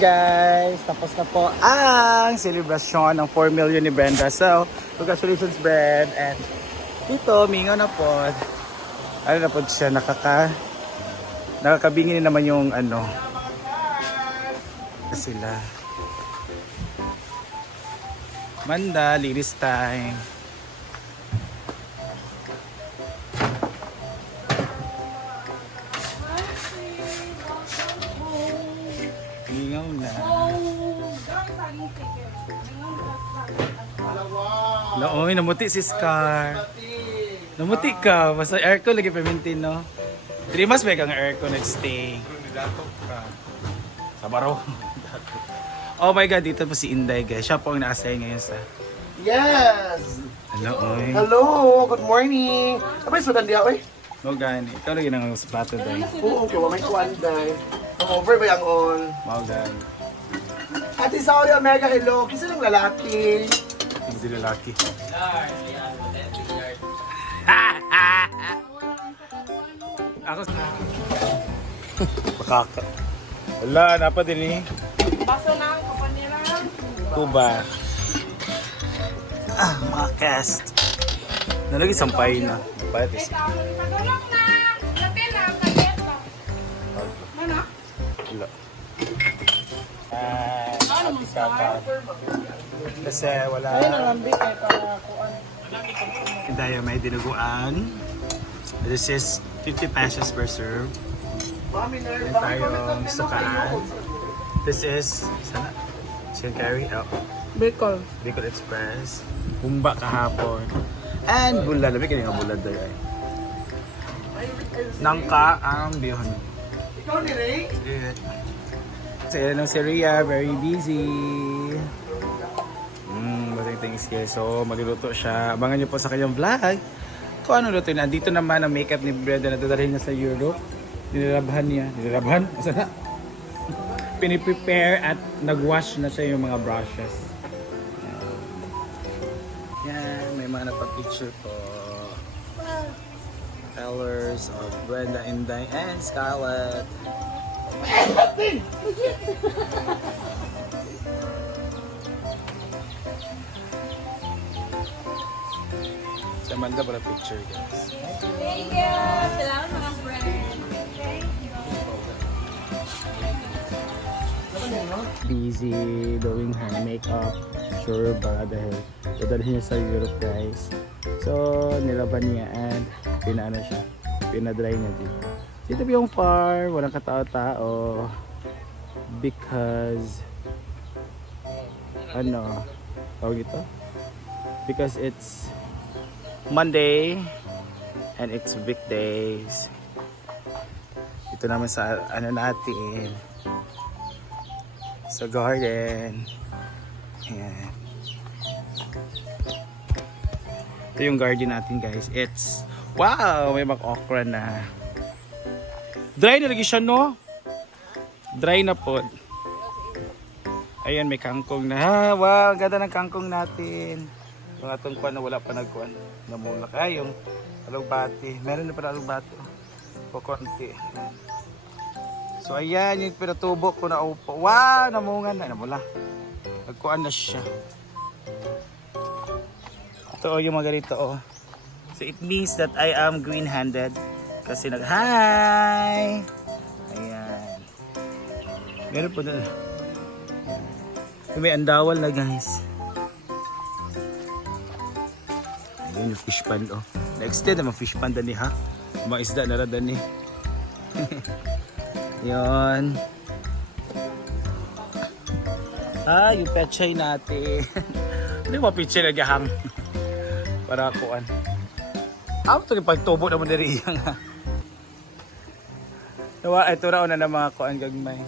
Guys, tapos na po ang celebration ng 4 million ni Brenda. So, congratulations Brand. And dito, mingaw na po. Ano na po siya, nakaka... Nakakabingin naman yung ano. Sila. Manda, ladies time. Nooy, namuti si Scar. Namuti ka. Basta aircon lagi pamintin, no? Three months may kang aircon nagstay. Sa baro. oh my God, dito po si Inday, guys. Siya po ang naasay ngayon sa... Yes! Hello, oy. Hello! Good morning! Sabay, sudan di ako eh. No, gani. Ikaw lagi nang sa plato dahil. Oo, okay. May kuwan dahil. Ang over ba yung on? Mau gani. Ate Saudi Omega, hello. Kisa lang lalaki. Hindi lalaki. Ako Makaka. Wala, napa din eh. Baso na ang kapanira. Tuba. Ah, mga cast. Nalagi sampay na. Pwede. Padulong na. Latin na. Kayeta. Ano? Wala. Ah, ati kaka. Kasi wala. Lambi kay para kuan. Daya may dinuguan. This is 50 pesos per serve. Meron tayong sukaan. This is, sana, chicken curry, oh, Bicol. Bicol Express. Humba kahapon. And bulad, labi kini nga bulad dayo ay. Nangka ang bihon. Ikaw ni Ray? So yan ang si Rhea, very busy. Things kayo. So, magluluto siya. Abangan niyo po sa kanyang vlog. Kung ano luto na. Dito naman ang makeup ni Brenda na dadalhin niya sa Europe. Nilalabahan niya. Nilalabahan? Asa na? Piniprepare at nagwash na siya yung mga brushes. Yan, may mga napapicture po. Colors of Brenda, Inday, and Scarlett. Amanda para picture guys. Thank you. Salamat mga friend. Busy doing her makeup. Sure ba dahil dadalhin niya sa Europe guys. So nilaban niya and pinaano siya. Pinadry niya dito. Dito yung farm, walang katao-tao. Because ano, tawag ito? Because it's Monday and it's weekdays. Ito naman sa ano natin sa garden. Ayan. Ito yung garden natin guys. It's wow, may mga okra na. Dry na lagi siya no? Dry na po. Ayan, may kangkong na. Wow, ang ganda ng kangkong natin. Yung atong na wala pa nagkuhan. Namulak. Ay, yung alugbati. Meron na pala alugbati. O konti. So ayan, yung pinatubo ko na upo. Wow, namungan na. Namula. Nagkuhan na siya. Ito oh, yung mga ganito oh. So it means that I am green-handed. Kasi nag... Hi! Ayan. Meron po na. May andawal na guys. Ayun yung fish pan oh. Day naman fish pan dani ha. Mga isda na radani. Yun. Ah, yung pechay natin. Ano yung mga pechay na gahang? Para kuan. Ah, ito yung pagtubo naman na rin nga. Nawa, ito raw na ng mga kuan gagmay.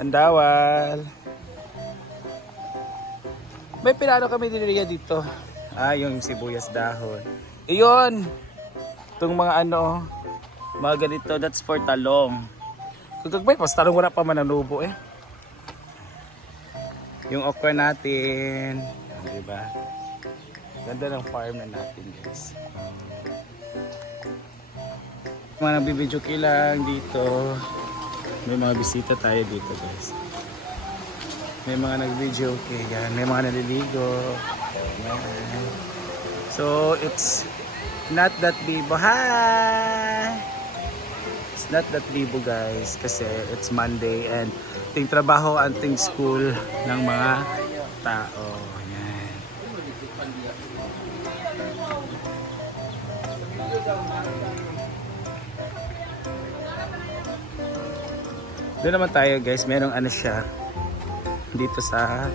Andawal. May pinano kami diniriya dito. Ah, yung sibuyas dahon. Iyon. Itong mga ano, mga ganito, that's for talong. Kung kagbay, pas talong wala pa mananubo eh. Yung okra natin. Di ba? Ganda ng farm na natin guys. Mga nagbibidyo lang dito. May mga bisita tayo dito guys. May mga nag-video yan. May mga naliligo. So, it's not that bibo. Hi! It's not that bibo guys kasi it's Monday and ting trabaho ang ting school ng mga tao. Yan. Doon naman tayo guys, merong ano siya dito sa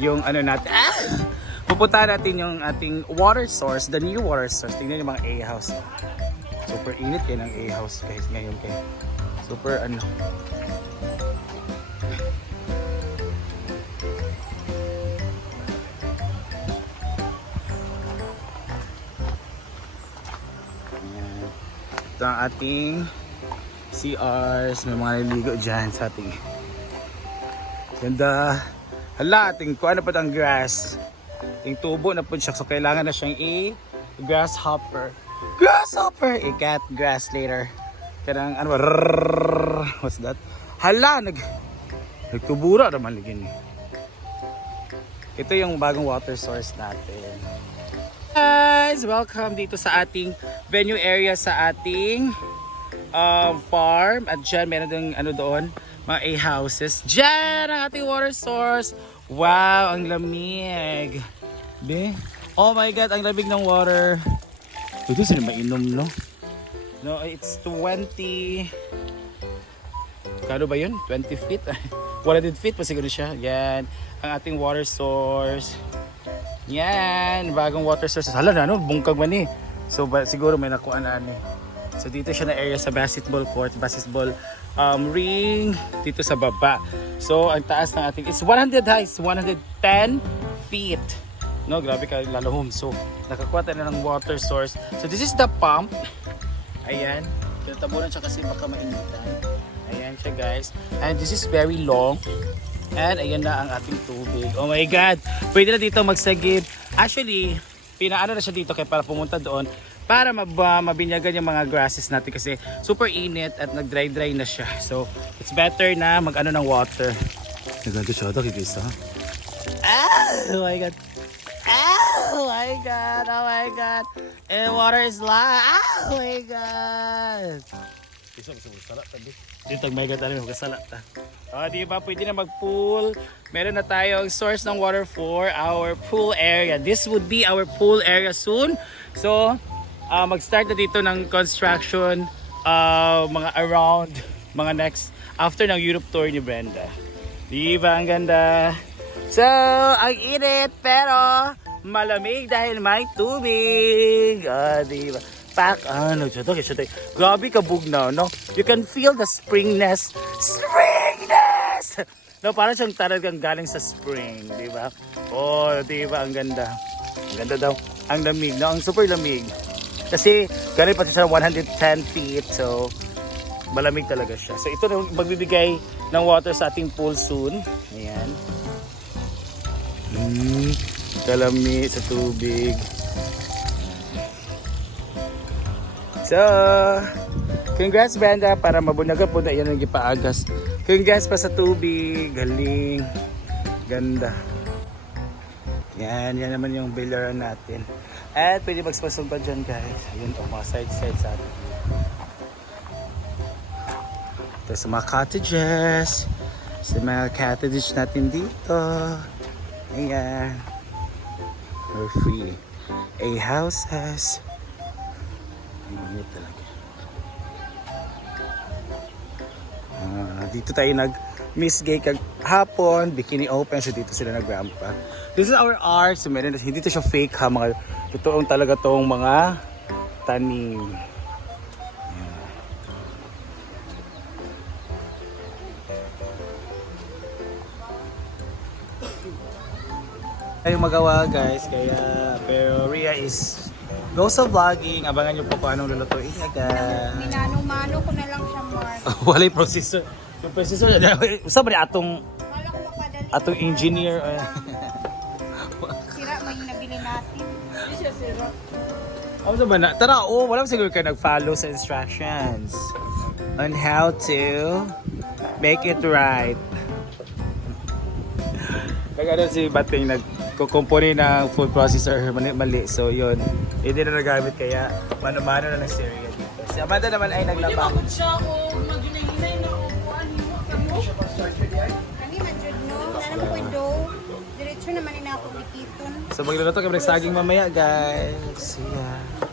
yung ano natin. Ah! Pupunta natin yung ating water source, the new water source. Tingnan yung mga A-house. Super init kayo ng A-house guys ngayon kayo. Super ano. Ayan. Ito ang ating CRs. May mga naliligo dyan sa ating Ganda. Hala, ating kuha na pa ang grass. Ating tubo na po siya. So, kailangan na siyang i-grasshopper. Grasshopper! I-cat grass later. Kanang, ano ba? What's that? Hala, nag... Nagtubura naman ligin. Ito yung bagong water source natin. Guys, welcome dito sa ating venue area sa ating um, farm. At dyan, meron din ano doon, mga A-houses. Dyan ang ating water source. Wow, ang lamig. Be? Oh my God, ang lamig ng water. Ito sila mainom, no? No, it's 20... Kano ba yun? 20 feet? 100 feet pa siguro siya. Yan. Ang ating water source. Yan. Bagong water source. Hala na, no? Bungkag man eh. So, ba, siguro may nakuha na ni. So, dito siya na area sa basketball court, basketball um, ring, dito sa baba. So, ang taas ng ating, it's 100 high, it's 110 feet. No, grabe ka lalahom. So, nakakuha tayo na ng water source. So, this is the pump. Ayan. Tinatabunan siya kasi baka mainitan. Ayan siya guys. And this is very long. And ayan na ang ating tubig. Oh my God! Pwede na dito magsagip. Actually, pinaano na siya dito kaya para pumunta doon para mab mabinyagan yung mga grasses natin kasi super init at nag-dry-dry na siya. So, it's better na mag-ano ng water. Naganda siya ito, kikisa. Ah! Oh my God! Oh my God! Oh my God! And water is live! Oh my God! Isa sa sala tabi. Dito may gata mo kasala ta. Oh, di ba pwede na mag-pool. Meron na tayong source ng water for our pool area. This would be our pool area soon. So, ah, mag-start na dito ng construction ah, mga around mga next after ng Europe tour ni Brenda. Di ba ang ganda? So, ang init pero malamig dahil may tubig. Ah, di ba? Pack, ano, siya to. Grabe kabog na, no? You can feel the springness. Springness! No, parang siyang talagang galing sa spring, di ba? Oh, di ba? Ang ganda. Ang ganda daw. Ang lamig, no? Ang super lamig. Kasi, galing pa siya sa 110 feet, so, malamig talaga siya. So, ito na magbibigay ng water sa ating pool soon. Ayan. Hmm, kalami sa tubig. So, congrats Brenda para mabunyagan po na yan ang gipaagas. Congrats pa sa tubig. Galing. Ganda. Yan, yan naman yung bilaran natin. At pwede magspasong pa dyan guys. Ayun o, mga side-side sa atin. Ito sa mga cottages. Sa mga cottages natin dito. Ayan. We're free. A houses. Init talaga. Ah, dito tayo nag Miss Gay kag hapon, bikini open, so dito sila nagrampa. This is our art, so meron, hindi to siya fake ha, mga totoong talaga tong mga tanim. Ay magawa guys, kaya pero Ria is go sa vlogging, abangan nyo po kung anong lulutuin agad. Minano-mano ko na lang siya, Mark. Wala yung processor. Yung processor, usa ba atong Wala ko makadali. atong engineer? eh. Sira, may nabili natin. Hindi siya sira. Ano ba na? Tara, oh, wala siguro kayo nag-follow sa instructions. on how to make it right. Nagano si Bating nagkukumpuni ng food processor mali, mali. So yun, hindi na nagamit kaya mano-mano na lang si Rhea dito. Si Amanda naman ay naglaba. Kani man jud no, nana mo koy do. Diretso naman ina ako gikiton. So magluluto kami ng saging mamaya guys. Yeah.